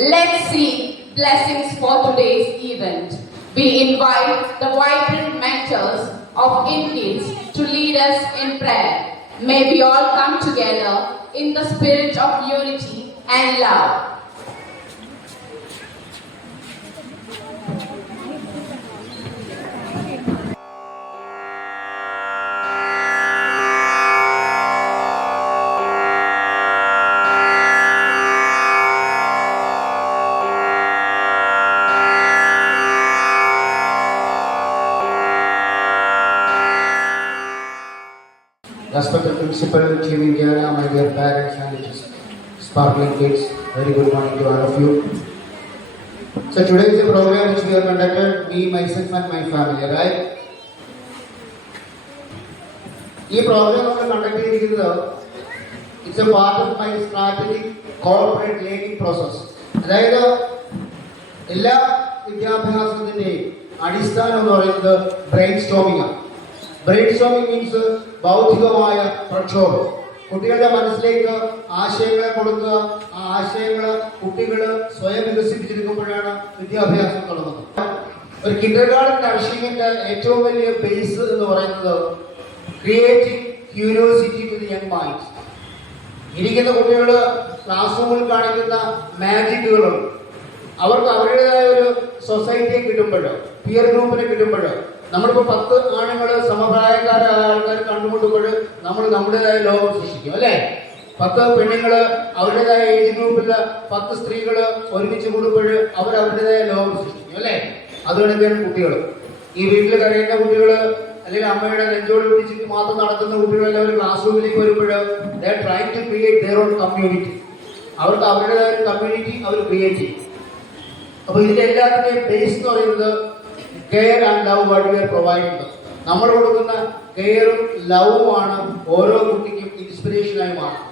Let's seek blessings for today's event. We invite the vibrant mentors of InKids to lead us in prayer. May we all come together in the spirit of unity and love. Respected Principal, Team Indiana, my dear parents and sparkling kids, very good morning to all of you. So today is a program which we have conducted, me, myself and my family, right? This program we have conducted, it's a part of my strategic corporate learning process. അതായത് എല്ലാ വിദ്യാഭ്യാസത്തിൻ്റെയും അടിസ്ഥാനം എന്ന് പറയുന്നത് brain storming ആണ്. Brain storming means ബൗദ്ധികമായ പ്രക്ഷോഭം. കുട്ടികളുടെ മനസ്സിലേക്ക് ആശയങ്ങളെ കൊടുക്കുക, ആ ആശയങ്ങൾ കുട്ടികൾ സ്വയം വികസിപ്പിച്ചെടുക്കുമ്പോഴാണ് വിദ്യാഭ്യാസം തുടങ്ങുന്നത്. ഒരു കിൻഡർ ഗാർഡൻ നഴ്സിംഗിന്റെ ഏറ്റവും വലിയ ബേസ് എന്ന് പറയുന്നത് creating curiosity to the young minds. ഇരിക്കുന്ന കുട്ടികൾ ക്ലാസ് റൂമിൽ കാണിക്കുന്ന മാജിക്കുകളുണ്ട്. അവർക്ക് അവരുടേതായ ഒരു സൊസൈറ്റിയെ കിട്ടുമ്പോൾ, പിയർ ഗ്രൂപ്പിനെ കിട്ടുമ്പോൾ, നമ്മളിപ്പോൾ 10 ആണുങ്ങൾ സമപ്രായക്കാരായ ആൾക്കാർ കണ്ടുമുട്ടുമ്പോൾ നമ്മൾ നമ്മുടേതായ ലോകം സൃഷ്ടിക്കും അല്ലേ? 10 പെണ്ണുങ്ങൾ അവരുടേതായ ഏജ് ഗ്രൂപ്പിൽ 10 സ്ത്രീകൾ ഒരുമിച്ച് കൂടുമ്പോൾ അവർ അവരുടേതായ ലോകം സൃഷ്ടിക്കും അല്ലേ? അതുകൊണ്ടൊക്കെയാണ് കുട്ടികൾ. ഈ വീട്ടിൽ കഴിയുന്ന കുട്ടികൾ അല്ലെങ്കിൽ അമ്മയുടെ നെഞ്ചോട് പിടിച്ചിട്ട് മാത്രം നടക്കുന്ന കുട്ടികളെല്ലാം ഒരു ക്ലാസ് റൂമിലേക്ക് വരുമ്പോൾ they are trying to create their own community. അവർക്ക് അവരുടേതായ കമ്മ്യൂണിറ്റി അവർ ക്രിയേറ്റ് ചെയ്യും. അപ്പോൾ ഇതിന്റെ എല്ലാത്തിന്റെയും ബേസ് എന്ന് പറയുന്നത് care and love what we are providing. നമ്മൾ കൊടുക്കുന്ന കെയറും ലവുമാണ് ഓരോ കുട്ടിക്കും ഇൻസ്പിറേഷനായി മാറുന്നത്.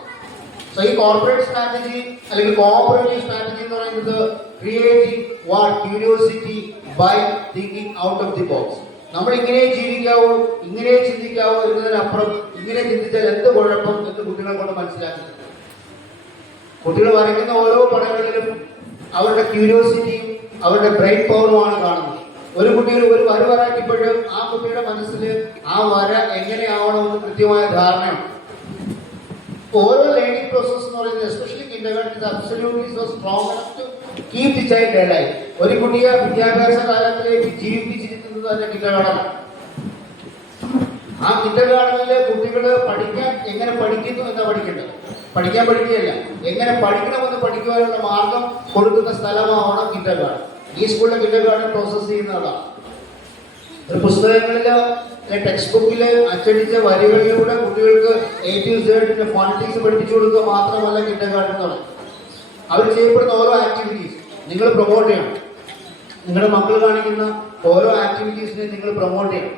സോ ഈ കോർപ്പറേറ്റ് സ്ട്രാറ്റജി അല്ലെങ്കിൽ കോഓപ്പറേറ്റീവ് സ്ട്രാറ്റജി എന്ന് പറയുന്നത് creating what curiosity by thinking out of the box. നമ്മൾ ഇങ്ങനെ ജീവിക്കാവൂ, ഇങ്ങനെ ചിന്തിക്കാവൂ എന്നതിനപ്പുറം ഇങ്ങനെ ചിന്തിച്ചാൽ എന്ത് കുഴപ്പം എന്ന് കുട്ടികളെ കൊണ്ട് മനസ്സിലാക്കുന്നത്. കുട്ടികൾ വരയ്ക്കുന്ന ഓരോ പടങ്ങളിലും അവരുടെ ക്യൂരിയോസിറ്റിയും അവരുടെ ബ്രെയിൻ പവറുമാണ് കാണുന്നത്. ഒരു കുട്ടികൾ ഒരു വര വരാക്കിയപ്പോഴും ആ കുട്ടിയുടെ മനസ്സിൽ ആ വര എങ്ങനെയാവണമെന്ന് കൃത്യമായ ധാരണയുണ്ട്. ഓരോ ലേണിംഗ് പ്രോസസ് എന്ന് പറയുന്നത് especially kindergarten absolutely so strong enough to keep the child alive. ഒരു കുട്ടിയെ വിദ്യാഭ്യാസ കാലത്തിലേക്ക് ജീവിപ്പിച്ചിരിക്കുന്നത് തന്നെ കിൻഡർഗാർട്ടനാണ്. ആ കിൻഡർഗാർട്ടനിലെ കുട്ടികൾ പഠിക്കാൻ എങ്ങനെ പഠിക്കുന്നു എന്നാ പഠിക്കേണ്ടത്. പഠിക്കാൻ പഠിക്കുകയല്ല, എങ്ങനെ പഠിക്കണമെന്ന് പഠിക്കുവാനുള്ള മാർഗം കൊടുക്കുന്ന സ്ഥലമാവണം കിൻഡർഗാർട്ടൻ. ഈ സ്കൂളിലെ കിൻഡർഗാർട്ടൻ പ്രോസസ് ചെയ്യുന്നതാണ്. ഒരു പുസ്തകങ്ങളിൽ ടെക്സ്റ്റ് ബുക്കിൽ അച്ചടിച്ച വരികളിലൂടെ കുട്ടികൾക്ക് A to Z ഫോണറ്റിക്സ് പഠിപ്പിച്ചു കൊടുക്കുക മാത്രമല്ല കിൻഡർഗാർട്ടൻ എന്ന് പറയുന്നത്. അവർ ചെയ്യപ്പെടുന്ന ഓരോ ആക്ടിവിറ്റീസ് നിങ്ങൾ പ്രൊമോട്ട് ചെയ്യണം. നിങ്ങളുടെ മക്കൾ കാണിക്കുന്ന ഓരോ ആക്ടിവിറ്റീസിനെ നിങ്ങൾ പ്രൊമോട്ട് ചെയ്യണം.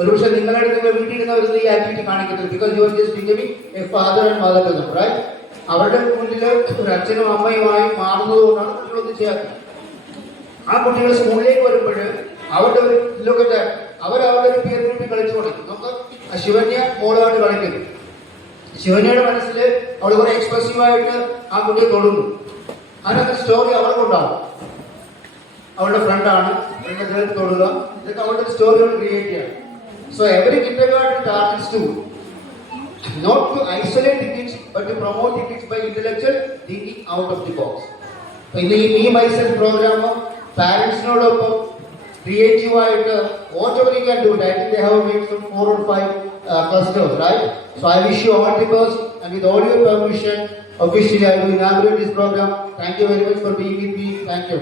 ഒരുപക്ഷെ നിങ്ങളുടെ അടുത്ത് വീട്ടിലിരുന്നവർ ഈ ആക്ടിവിറ്റി കാണിക്കത്തില്ല. Because you are just becoming a father and mother to them, right? അവരുടെ മുന്നിൽ ഒരു അച്ഛനും അമ്മയുമായി മാറുന്നത് കൊണ്ടാണ് കുട്ടികളൊന്നും ചെയ്യാത്തത്. ആ കുട്ടികൾ സ്കൂളിലേക്ക് വരുമ്പോൾ അവരുടെ ഒരു ലോകത്തെ അവരവരുടെ ഒരു പിയർ ഗ്രൂപ്പിൽ കളിച്ചു തുടങ്ങി. നമുക്ക് ശിവന്യ മോളുമായിട്ട് കളിക്കുന്നു. ശിവന്യയുടെ മനസ്സിൽ അവൾ കുറെ എക്സ്പ്രസീവായിട്ട് ആ കുട്ടിയെ തൊടുന്നു. അതിനകത്ത് സ്റ്റോറി അവർക്കുണ്ടാവും. അവളുടെ ഫ്രണ്ടാണ്, ഫ്രണ്ട് ചേർത്ത് തൊടുക, ഇതൊക്കെ അവളുടെ ഒരു സ്റ്റോറികൾ ക്രിയേറ്റ് ചെയ്യണം. So every kindergarten targets to not to isolate the kids but to promote the kids by intellectual thinking out of the box. In the Me Myself program, പാരന്റ്സിനോടൊപ്പം ക്രിയേറ്റീവായിട്ട് whatever you can do. I think they have made some 4 or 5 clusters, right? So I wish you all the best, and with all your permission, officially I will inaugurate this program. Thank you very much for being with me. Thank you.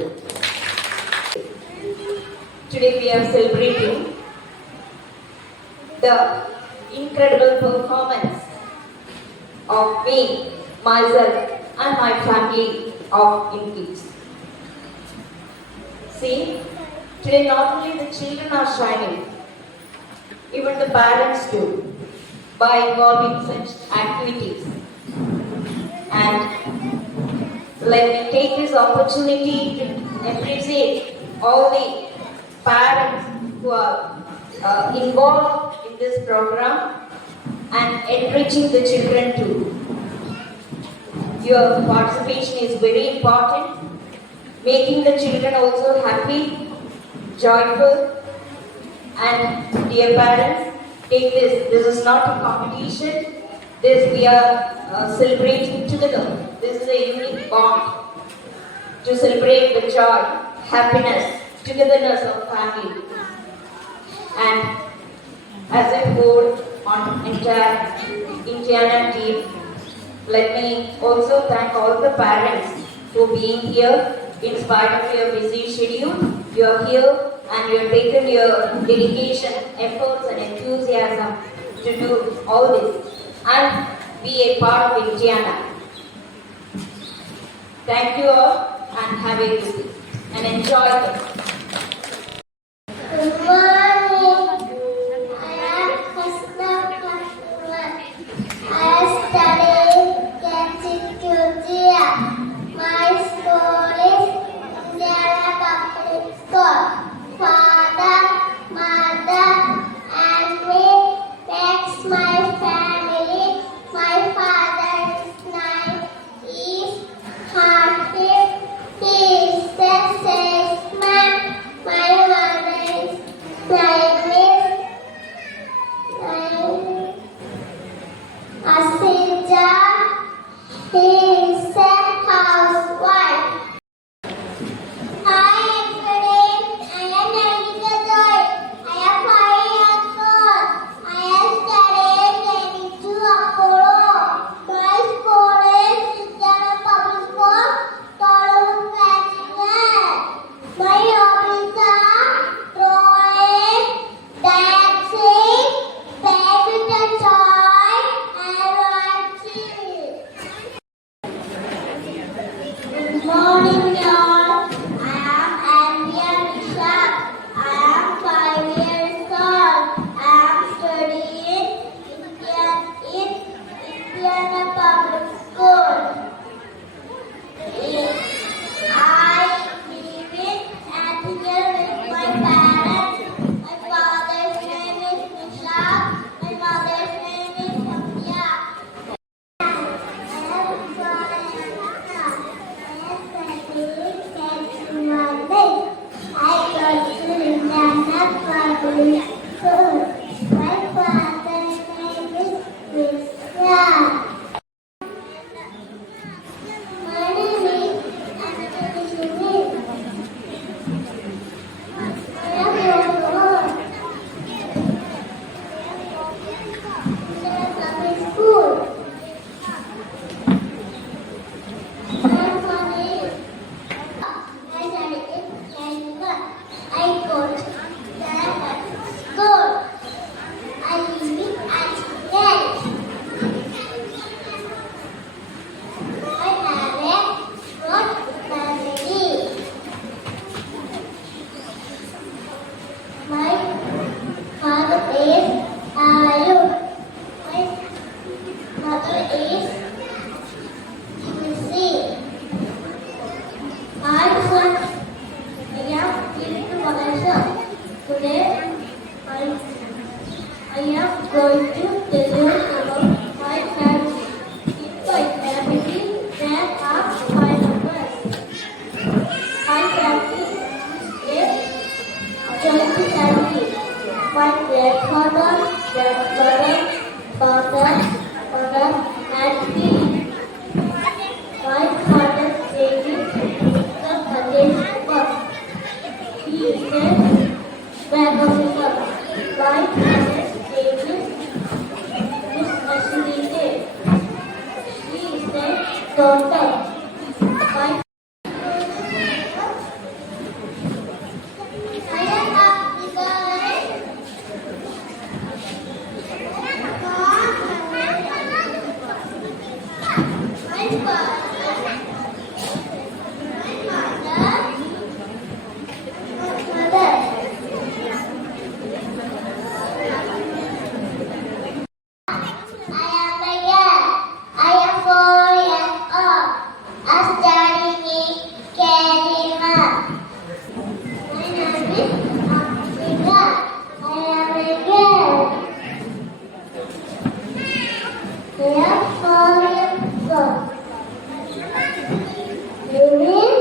Today we are celebrating the incredible performance of me, myself and my family of InKids. See, today not only the children are shining, even the parents too, by involving such activities. And let me take this opportunity to appreciate all the parents who are involved in this program and enriching the children too. Your participation is very important making the children also happy, joyful. And dear parents, take this. This is not a competition. This we are celebrating together. This is a unique bond to celebrate the joy, happiness, togetherness of family. And as a whole, on entire Indiana team, let me also thank all the parents for being here in spite of your busy schedule. You are here and you have taken your dedication, efforts and enthusiasm to do all this and be a part of Indiana. Thank you all and have a good day and enjoy this. Good morning. I am Krishna Kasura. I study Ketchikutia. My school is Indiana Public School. Father, mother, and me makes my family. My father is name is Hardik. He is a salesman. My mother is name Asija. He is a housewife. Hi everybody, I am Nandita Joy. I am 5 years old. I am studying KG2 Apollo. My school is Indiana Public School, Tolun Practical. My hobbies are drawing, dancing, badminton toy, and writing. Good morning, y'all. I am Andrea Nisha. I am 5 years old. I am studying in Indiana Public School. I live in Antigua with my parents. My father's name is Nisha. My mother's name is Samya. School. My father is Ayub. My mother is Missy. Hi, son. I am Kirti Malaysia. Today, I am going to tell you about my family. In my family, there are 5 members. My family is joint family. My grandfather, grandmother, father, mother, and me. My father's name is Mr. Kadesh Kumar. He is a bag officer. My mother's name is Miss Ashwini. She is a daughter. My I am Africa. My father, mother. I am Megan. I am 4 years old. I study in Kerala. My name is Africa. I am Megan. I am 4 years old. Living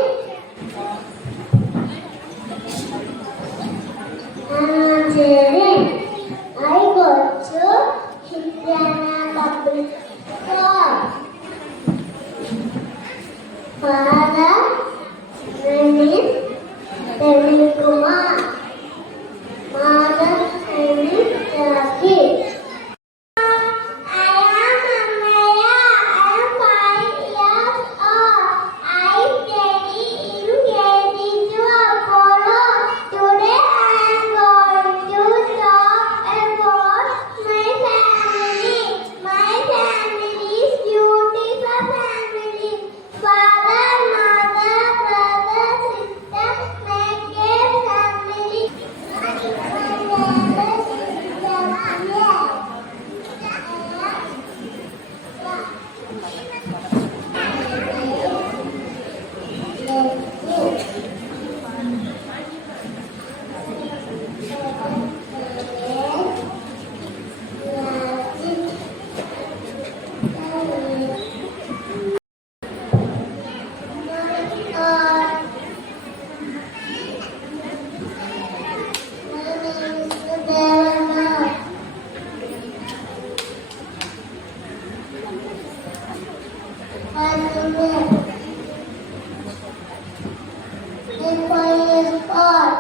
25 years old.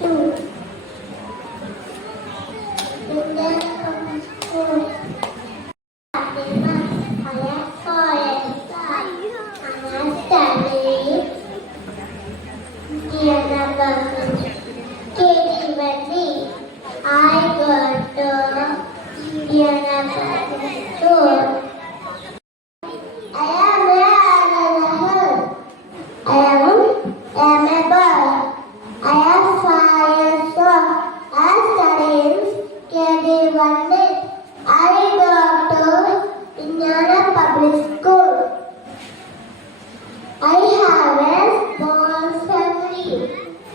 Two. Then from school. I am foreign. I am studying. Dear number Katie Wendy. I got to dear number 2. I am a boy. I am 5 years old. I study KD1. I go to Indiana Public School. I have a small family.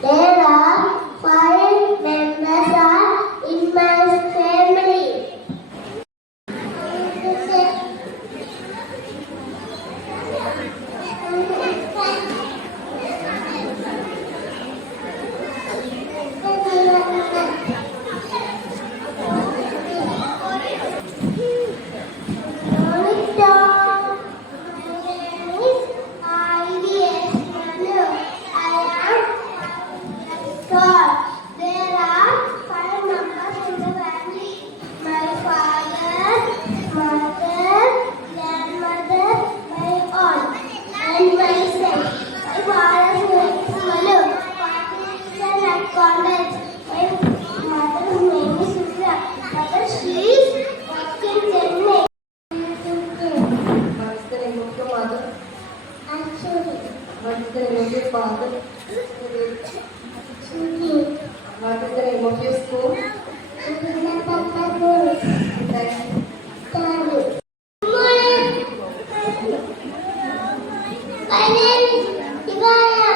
There are 5 members in my family. There are 5 members in the family. My father, mother, grandmother, my aunt, and myself. My father's name is Manu. Father is an accountant. My mother's name is Sudha. Mother, she is working Chennai. What is the name of your mother? Actually, What is the name of your father? Sudi. What is the name of your school? Sudhina Tattaguru. Thank you. Taru. My name is Ivana.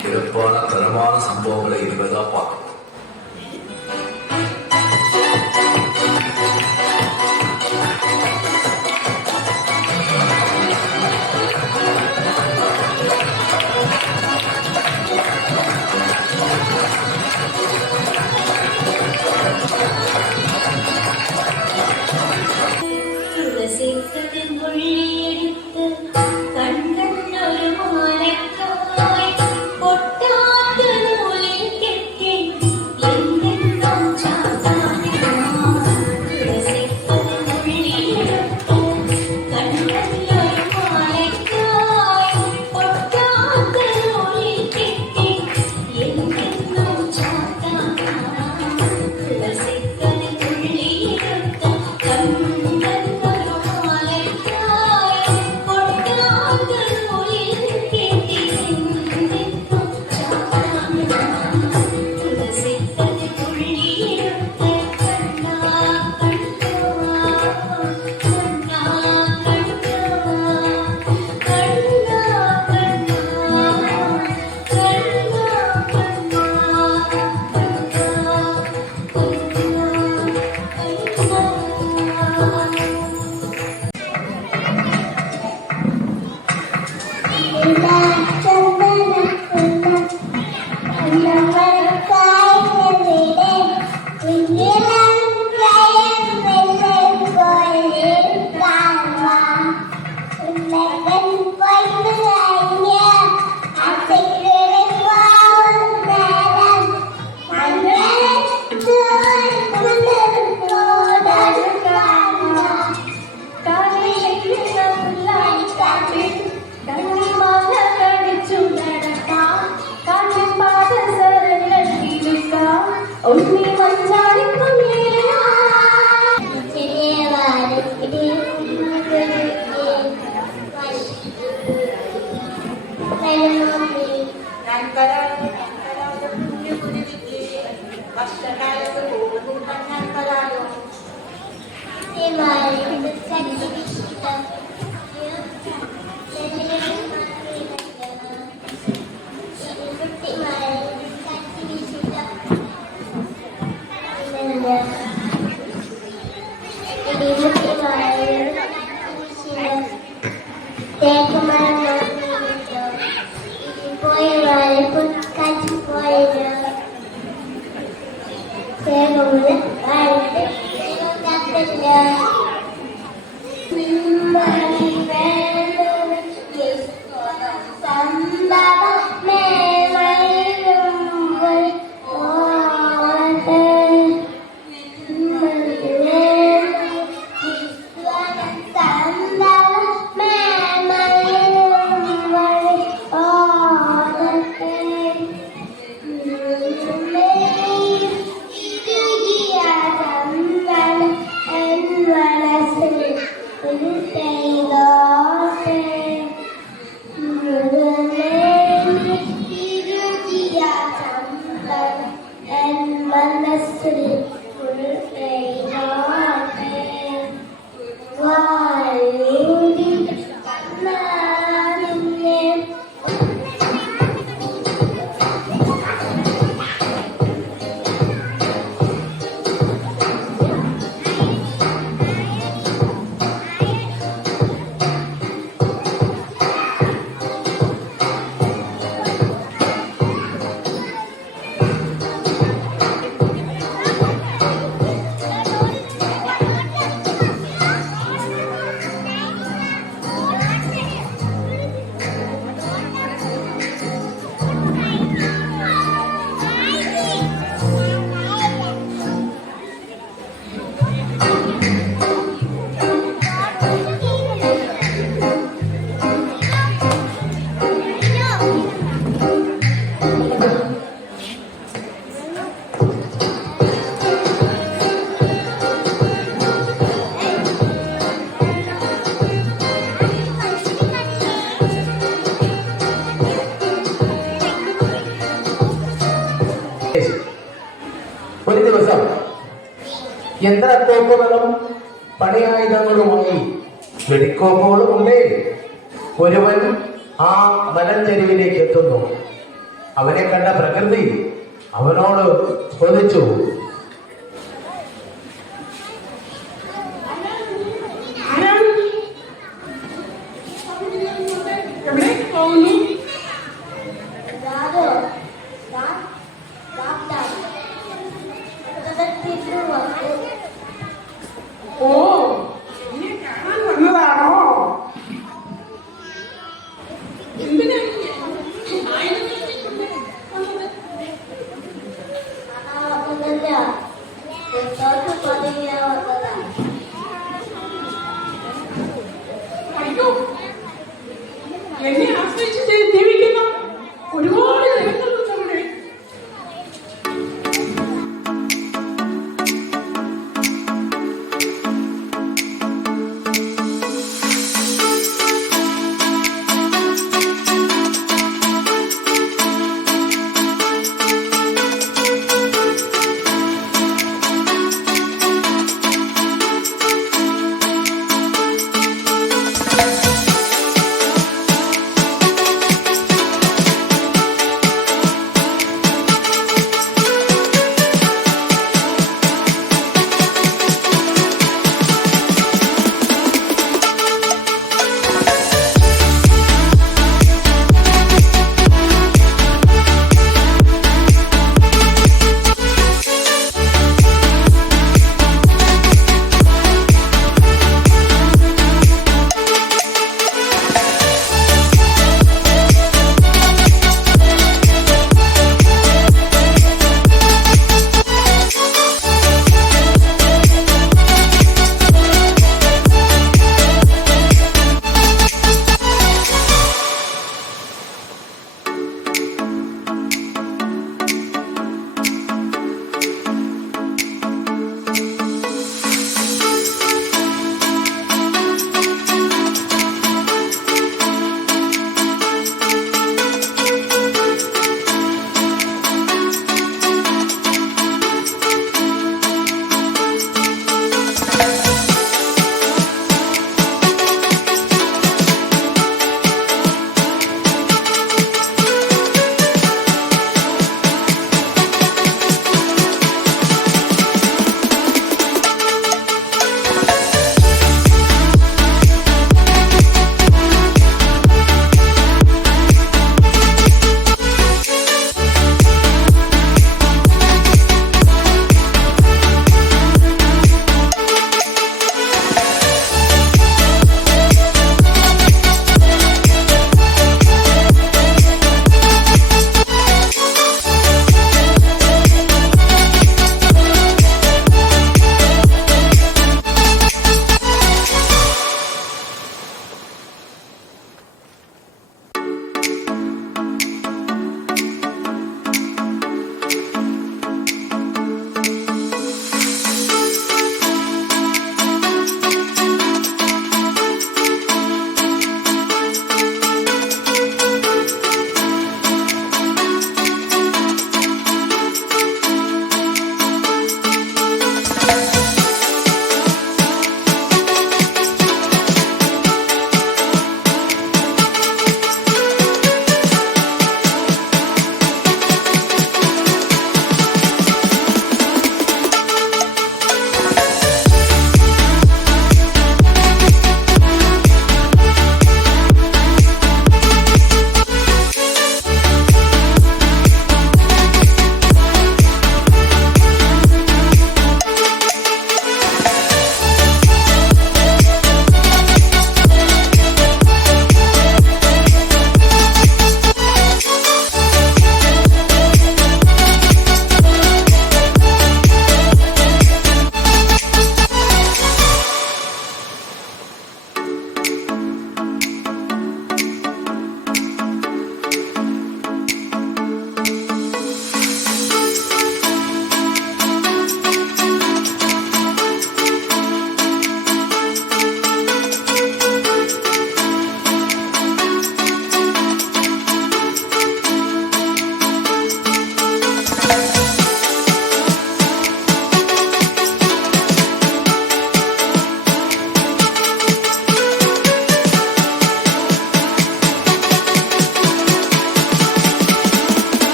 சிறப்பான தரமான சம்பவங்களை இருப்பதா பார்க்கணும். Take my യന്ത്രത്തോക്കുകളും പണിയായുധങ്ങളുമായി വെടിക്കോപ്പുകളും ഉണ്ടേ. ഒരുവൻ ആ മലഞ്ചെരുവിലേക്ക് എത്തുന്നു. അവനെ കണ്ട പ്രകൃതി അവനോട് ചോദിച്ചു, Brother, that people want ഓ, നീ കാണാൻ വന്നതാണോ? എന്തിനാ to